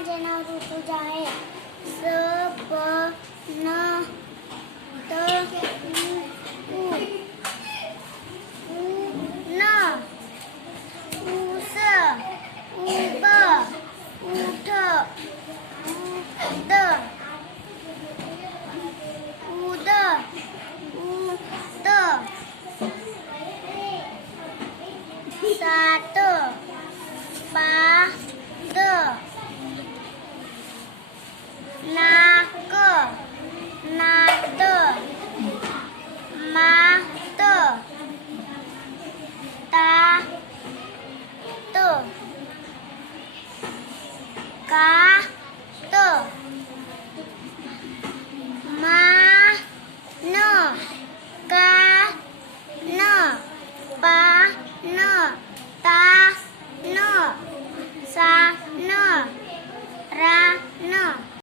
जेना ऋतू आहे स प न त उ उ उ न ऊस उब उठ उद उद उद सात Naku Natu Matu Tatu Katu Manu Kanu Panu Tatu